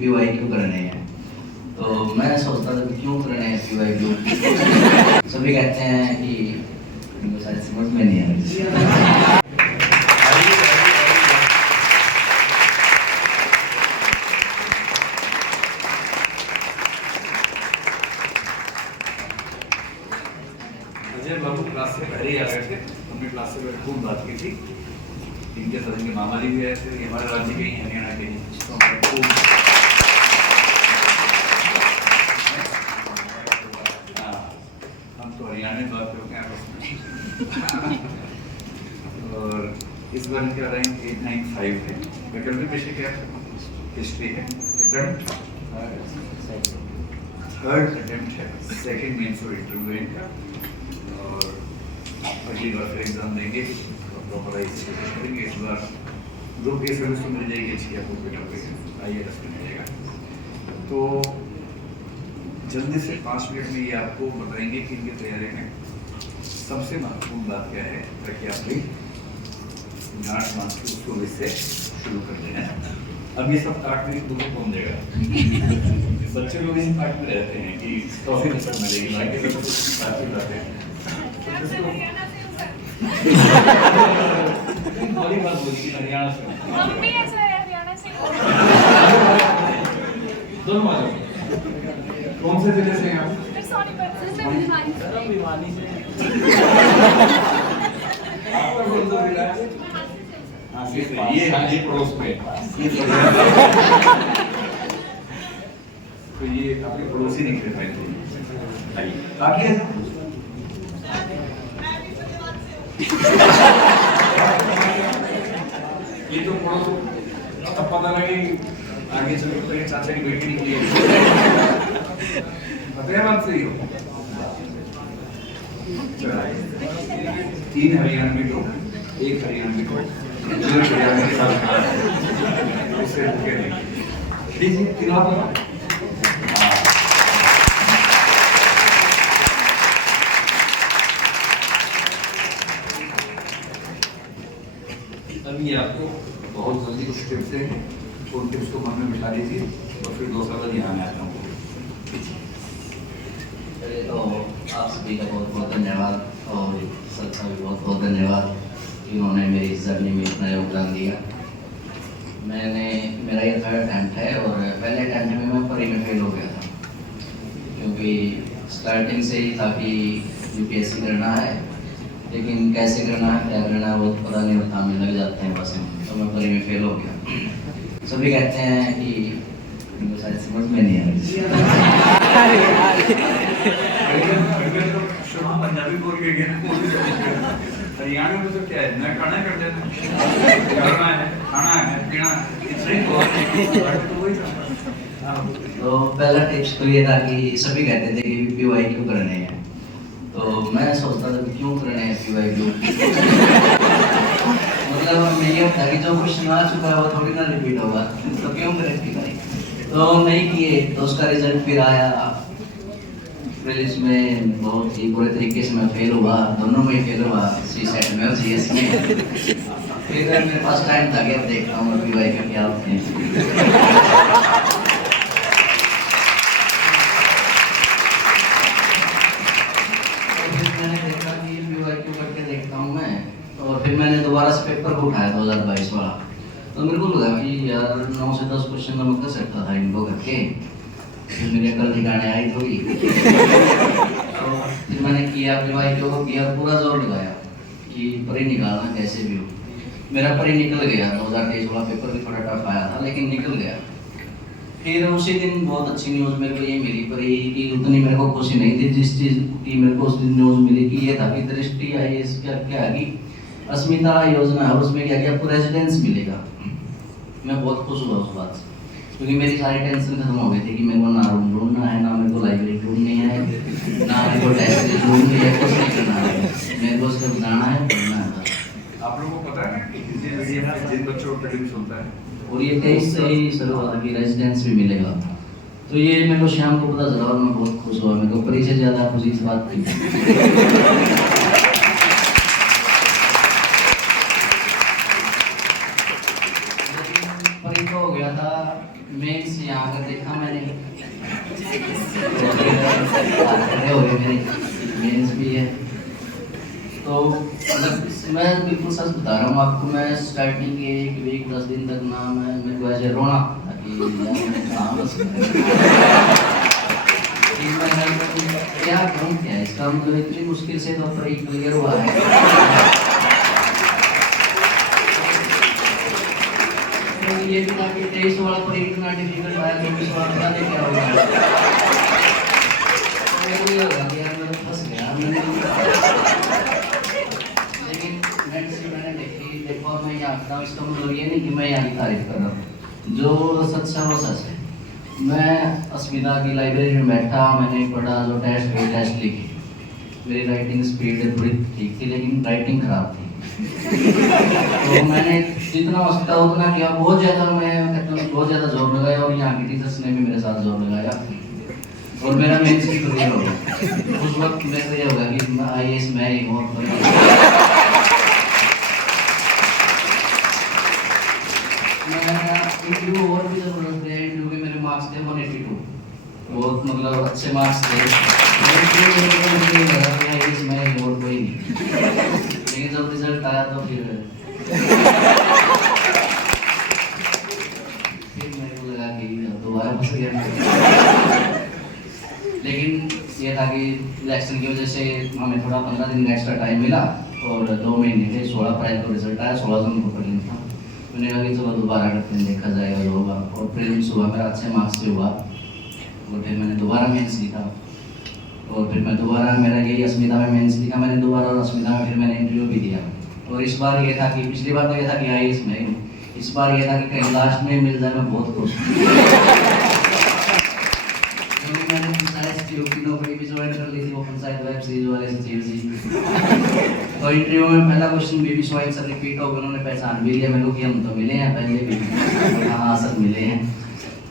PY क्यों करने हैं, तो मैं सोचता था कि क्यों करने हैं पीवाई क्यों। सभी कहते हैं कि उनको शायद समझ में नहीं आ रही। अजय बाबू क्लास से पहले ही आ गए थे, हमने क्लास से पहले खूब बात की थी। इनके साथ इनके मामा जी भी आए थे, ये हमारे राज्य के ही हरियाणा के ही, तो हमारे खूब हम तो हरियाणा में बात करते हैं आपस में। और इस बार इनका रैंक 895 है। वैकल्पिक विषय क्या है? हिस्ट्री है। अटेम्प्ट थर्ड अटेम्प्ट है, सेकंड मेंस और इंटरव्यू है इनका। और अगली बार फिर एग्जाम देंगे और पढ़ाई से कोशिश करेंगे। इस बार ग्रुप ए सर्विस तो मिल जाएगी अच्छी, आपको पेपर पे IAS में मिलेगा। तो जल्दी से 5 मिनट में ये आपको बताएंगे कि इनकी तैयारी में सबसे महत्वपूर्ण बात क्या है, ताकि आप भी गांठ बांध के उसको इससे शुरू कर दें। अब ये सब काट में दूसरे कौन देगा? बच्चे लोग इस पार्ट में रहते हैं कि ट्रॉफी तो सब मिलेगी, बाकी तो कुछ साथ ही लाते हैं। बड़ी बात बोली कि हरियाणा से, हम भी ऐसा है, हरियाणा से। दोनों आ जाओ। कौन से जिले से हैं आप? फिर सोनीपत से, भिवानी से। आपका कौन सा जिला है? हाँ, ये हाजी पड़ोस में। तो ये आपके पड़ोसी निकले थे। आइए, आगे ये तो पड़ोस, अब पता लगे आगे चल के चाचा की बेटी निकली है। फतेहाबाद से ही हो? तीन हरियाणवी लोग, एक हरियाणवी को हरियाणा के साथ उससे रुके नहीं। जी जी, तीनों अभी आपको बहुत जल्दी कुछ टिप्स हैं, उन टिप्स को मन में बिठा लीजिए और फिर दूसरा बार यहाँ आता हूँ। पहले तो आप सभी का बहुत बहुत धन्यवाद और सर का भी बहुत बहुत धन्यवाद, इन्होंने मेरी इस जर्नी में इतना योगदान दिया। मेरा ये 3rd अटेम्प्ट है और पहले अटेम्प्ट में मैं परी में फेल हो गया था, क्योंकि स्टार्टिंग से ही था कि UPSC करना है, लेकिन कैसे करना है क्या करना है वो पता नहीं होता, हमें लग जाते हैं बस में, तो मैं परी में फेल हो गया। सभी कहते हैं कि उनको शायद समझ में नहीं आ रही। पंजाबी बोल के गया, हरियाणा में तो क्या है ना, खाना कर देना, करना है, खाना है, पीना तो पहला टिप्स तो ये था कि सभी कहते थे कि पीवाई क्यों करने हैं, तो मैं सोचता था कि क्यों करने हैं पीवाई क्यों। मतलब मैं ये होता कि जो क्वेश्चन आ चुका है वो थोड़ी ना रिपीट होगा, तो क्यों करें पीवाई। तो नहीं किए तो उसका रिजल्ट फिर आया, फिर इसमें बहुत ही बुरे तरीके से मैं फेल हुआ, दोनों में फेल हुआ, CSET में और GS में। फिर मेरे पास टाइम था कि अब देखता हूँ पीवाई का क्या होते हैं। मैंने देखा कि पीवाई क्यों करके देखता हूँ मैं, और फिर मैंने दोबारा से पेपर को उठाया 2022 वाला, तो मेरे को लगा कि यार 9 से 10 क्वेश्चन का मैं कर सकता था इनको करके, फिर मेरी अकल ठिकाने आई थोड़ी। तो फिर मैंने किया पीवाई को किया, पूरा जोर लगाया कि परी निकालना कैसे भी हो। मेरा परी निकल गया, 2023 वाला पेपर भी थोड़ा टफ आया था लेकिन निकल गया। फिर उसी दिन बहुत अच्छी न्यूज़ मेरे को ये मिली, पर ये कि उतनी मेरे को खुशी नहीं थी जिस चीज़ की मेरे को उस दिन न्यूज़ मिली कि ये था कि दृष्टि IAS क्या कि अस्मिता योजना है, उसमें क्या आपको रेजिडेंस मिलेगा। मैं बहुत खुश हुआ उस बात से, क्योंकि मेरी सारी टेंशन खत्म हो गई थी कि मेरे को ना रूम ढूंढना है, ना मेरे को लाइब्रेरी ढूंढनी है, ना मेरे को टेस्ट ढूंढनी है, कुछ नहीं करना है, मेरे को सिर्फ जाना है, पढ़ना है। आप लोगों को पता है कि किसी मीडियम में जिन बच्चों को टेलीविजन सुनता है, और ये 23 से ही शुरू हुआ था कि रेजिडेंस भी मिलेगा, तो ये मेरे को शाम को पता चला और मैं बहुत खुश हुआ। मेरे को परी से ज़्यादा खुशी इस बात की। परी तो हो गया था, मेंस यहाँ आकर देखा मैंने खड़े हो गए, मेरे मेंस भी है। तो मतलब मैं बिल्कुल सच बता रहा हूँ आपको, मैं स्टार्टिंग के 1 वीक 10 दिन तक ना मेरे को ऐसे रोना था कि यार मैं कहाँ फंस गया। कि मैं क्या करूँ, क्या इसका मतलब इतनी मुश्किल से तो क्लियर हुआ है। तो ये भी ना कि 23 वाला पर इतना डिफिकल्ट आया, 24 वाला पता नहीं क्या होगा। तो ये होगा कि यार मैं फंस गया। लेकिन मैंने देखो मैं यहाँ आता हूँ, इसका मतलब ये नहीं कि मैं यहाँ की तारीफ कर रहा हूँ, जो सच है वो सच है। मैं अस्मिता की लाइब्रेरी में बैठा, मैंने पढ़ा, जो टेस्ट लिखी, मेरी राइटिंग स्पीड थोड़ी ठीक थी लेकिन राइटिंग खराब थी। तो मैंने जितना हो सकता उतना किया, बहुत ज़्यादा मैं कहता हूँ बहुत ज़्यादा जोर लगाया, और यहाँ की टीचर्स ने भी मेरे साथ जोर लगाया और मेरा मेन चीज क्लियर हो गया। उस वक्त मेरे को ये होगा कि IAS मैं ही हूँ। इंटरव्यू और भी जरूरत है, इंटरव्यू के मेरे मार्क्स थे 182, बहुत मतलब अच्छे मार्क्स थे। IAS मैं ही और कोई नहीं। लेकिन जब रिजल्ट आया तो फिर मेरे को लगा कि दोबारा फंस गया। लेकिन ये था कि इलेक्शन की वजह से हमें थोड़ा 15 दिन का एक्स्ट्रा टाइम मिला और 2 महीने थे। 16 अप्रैल को रिजल्ट आया, 16 जून को प्रीलिम्स था। मैंने कहा कि चलो दोबारा करते हैं, देखा जाएगा जो होगा। और प्रीलिम्स हुआ, मेरा अच्छे मार्क्स से हुआ और फिर मैंने दोबारा मेंस लिखा और फिर मैं दोबारा, मेरा यही अस्मिता में मेंस लिखा मैंने दोबारा, और अस्मिता में फिर मैंने इंटरव्यू भी दिया। और इस बार ये था कि पिछली बार तो ये था कि IAS में हूँ, इस बार ये था कि कहीं लास्ट में मिल जाए, मैं बहुत खुश हूँ। मैंने पंचायत की नौकरी भी ज्वाइन कर ली थी, वो पंचायत वेब सीरीज वाले सचिव जी। तो इंटरव्यू में पहला question baby swine sir repeat हो गया, उन्होंने पहचान भी लिया मेरे को कि हम तो मिले हैं पहले भी। हाँ सर मिले हैं।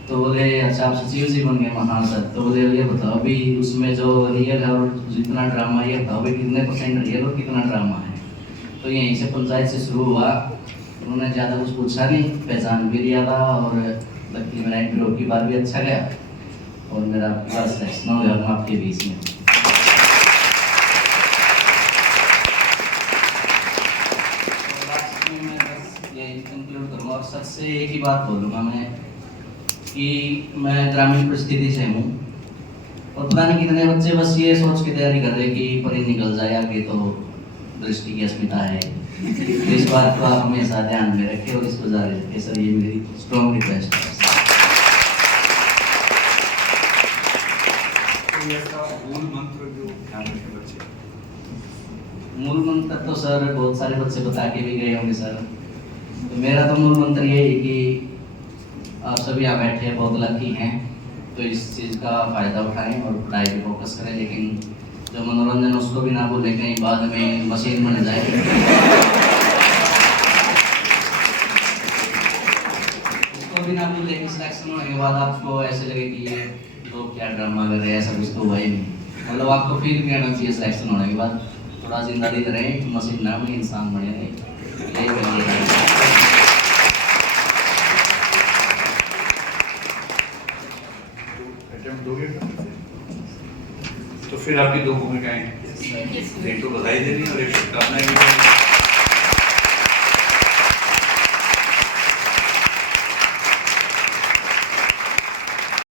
तो बोले अच्छा आप सचिव जी बन गए? हाँ सर। तो बोले ये बताओ अभी उसमें जो रियल है और जितना ड्रामा, ये बताओ भाई कितने % रियल और कितना ड्रामा है। तो यहीं से पंचायत से शुरू हुआ। उन्होंने ज़्यादा कुछ पूछा नहीं, पहचान भी लिया था और बल्कि मेरा इंटरव्यू की बार भी अच्छा गया और मेरा फर्स्ट सिलेक्शन हो गया आपके बीच में। मैं बस ये कंक्लूड करूँगा और सच से एक ही बात बोलूँगा मैं कि मैं ग्रामीण परिस्थिति से हूँ और पता नहीं कितने बच्चे बस ये सोच के तैयारी कर रहे कि परी निकल जाए आगे तो दृष्टि की अस्मिता है। इस बात को आप हमेशा ध्यान में रखें और इसको जारी रखें सर, ये मेरी स्ट्रॉन्ग रिक्वेस्ट है। मूल मंत्र तो सर बहुत सारे बच्चे बता के भी गए होंगे सर। तो मेरा तो मूल मंत्र ये है कि आप सभी यहाँ बैठे हैं, बहुत लकी हैं, तो इस चीज़ का फ़ायदा उठाएं और पढ़ाई पे फोकस करें। लेकिन जो मनोरंजन उसको भी ना भूलें, कहीं बाद में मशीन बन जाए। उसको भी ना भूलें कि सिलेक्शन होने के बाद आपको ऐसे लगे कि ये लोग क्या ड्रामा कर रहे हैं, ऐसा कुछ तो हुआ ही नहीं। मतलब आपको फील भी आना चाहिए सिलेक्शन होने के बाद, थोड़ा जिंदगी रहें, मशीन ना बने, इंसान बने रहे। यही मेरी तो फिर आपकी 2 भूमिकाएं, एक तो बधाई देनी और एक शुभकामनाएं।